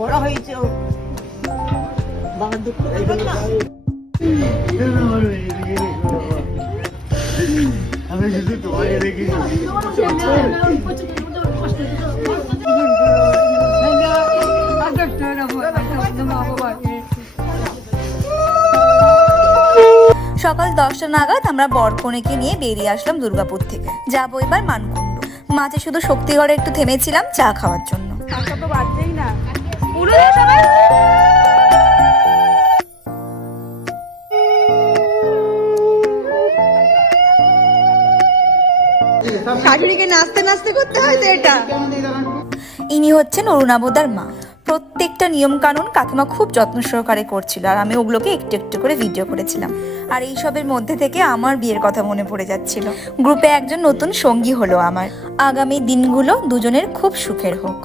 বড় হয়েছে আমি শুধু তোমাকে দেখি সকাল 10টা নাগাদ আমরা বরকনেকে নিয়ে বেরিয়ে আসলাম দুর্গাপুর থেকে। যাবো এবার মানকুণ্ড। মাঝে শুধু শক্তিগড়ে একটু থেমেছিলাম চা খাওয়ার জন্য। শাশুড়িকে নাচতে নাচতে করতে হয় তো এটা। ইনি হচ্ছেন অরুণাবদার মা। প্রত্যেকটা নিয়ম কানুন কাকিমা খুব যত্ন সহকারে করছিল, আর আমি ওগুলোকে একটু একটু করে ভিডিও করেছিলাম। আর এই সবের মধ্যে থেকে আমার বিয়ের কথা মনে পড়ে যাচ্ছিল। গ্রুপে একজন নতুন সঙ্গী হলো আমার। আগামী দিনগুলো দুজনের খুব সুখের হোক।